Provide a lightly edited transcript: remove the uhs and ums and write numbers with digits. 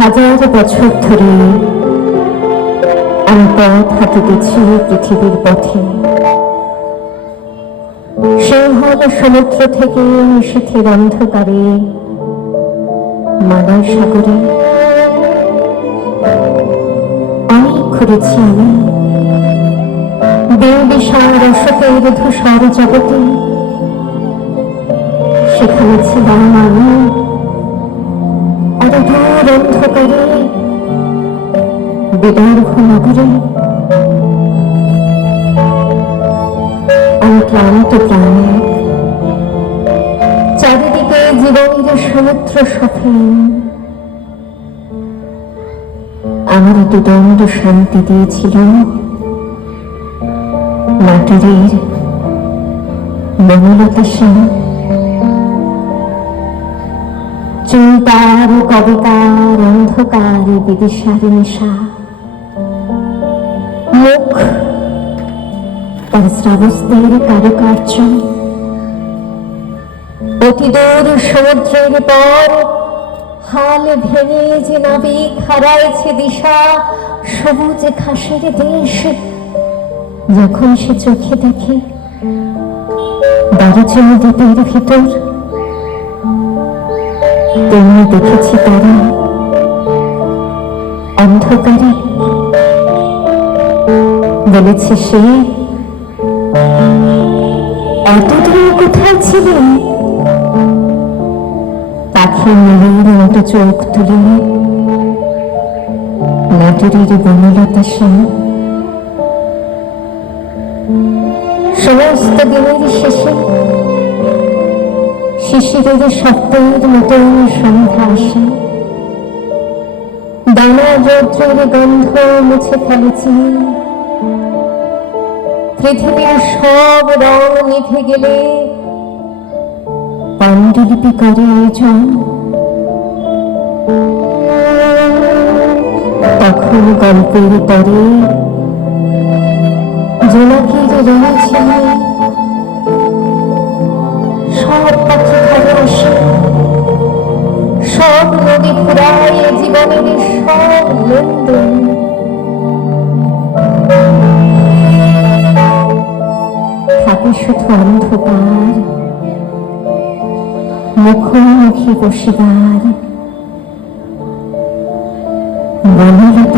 হাজার বছর ধরে আমি পথ হাঁটিতেছি পৃথিবীর পথে। সিংহল সমুদ্র থেকে নিশীথের অন্ধকারে মালয় সাগরে অনেক ঘুরেছি আমি বিশাল অশোকের ধূসর জগতে। সেখানে ছিলাম আমি এত দূর অন্ধকারে বিদর্ভ নগরে। আমি ক্লান্ত প্রাণ এক, চারিদিকে জীবনের সমুদ্র সফিন। আমার দুদণ্ড শান্তি দিয়েছিল নাটোরের বনলতা সেন। চুলতার কবিতার অন্ধকারে বিদিশার নেশা, মুখ তার শ্রাবস্তের কারুকার্য। অতি দূর সমুদ্রের পর হাল ভেঙে যে নাবিক হারাইছে দিশা, সবুজ ঘাসের দেশ যখন সে চোখে দেখে দারুচিনি দ্বীপের ভিতর, তেমনি দেখেছি তারা অন্ধকারে। বলেছে সে, এতদিন কোথায় ছিলে? পাখি নীলের মতো চোখ তুলে নাটোরের বনলতা সেন। সমস্ত দিনের শেষে শিশিরের শব্দের মতন সন্ধ্যা আসে। দানা রৌদ্রের গন্ধ মুছে ফেলেছি, পৃথিবীর সব রং নিভে গেলে পাণ্ডুলিপি করে আয়োজন। তখন গল্পের তরে জোনাকির রয়েছে, সব পাখি ঘরে আসে, সব নদী ফুরায় জীবনের সব লেনদেন। থাকে শুধু অন্ধকার, মুখোমুখি বসিবার বনলতা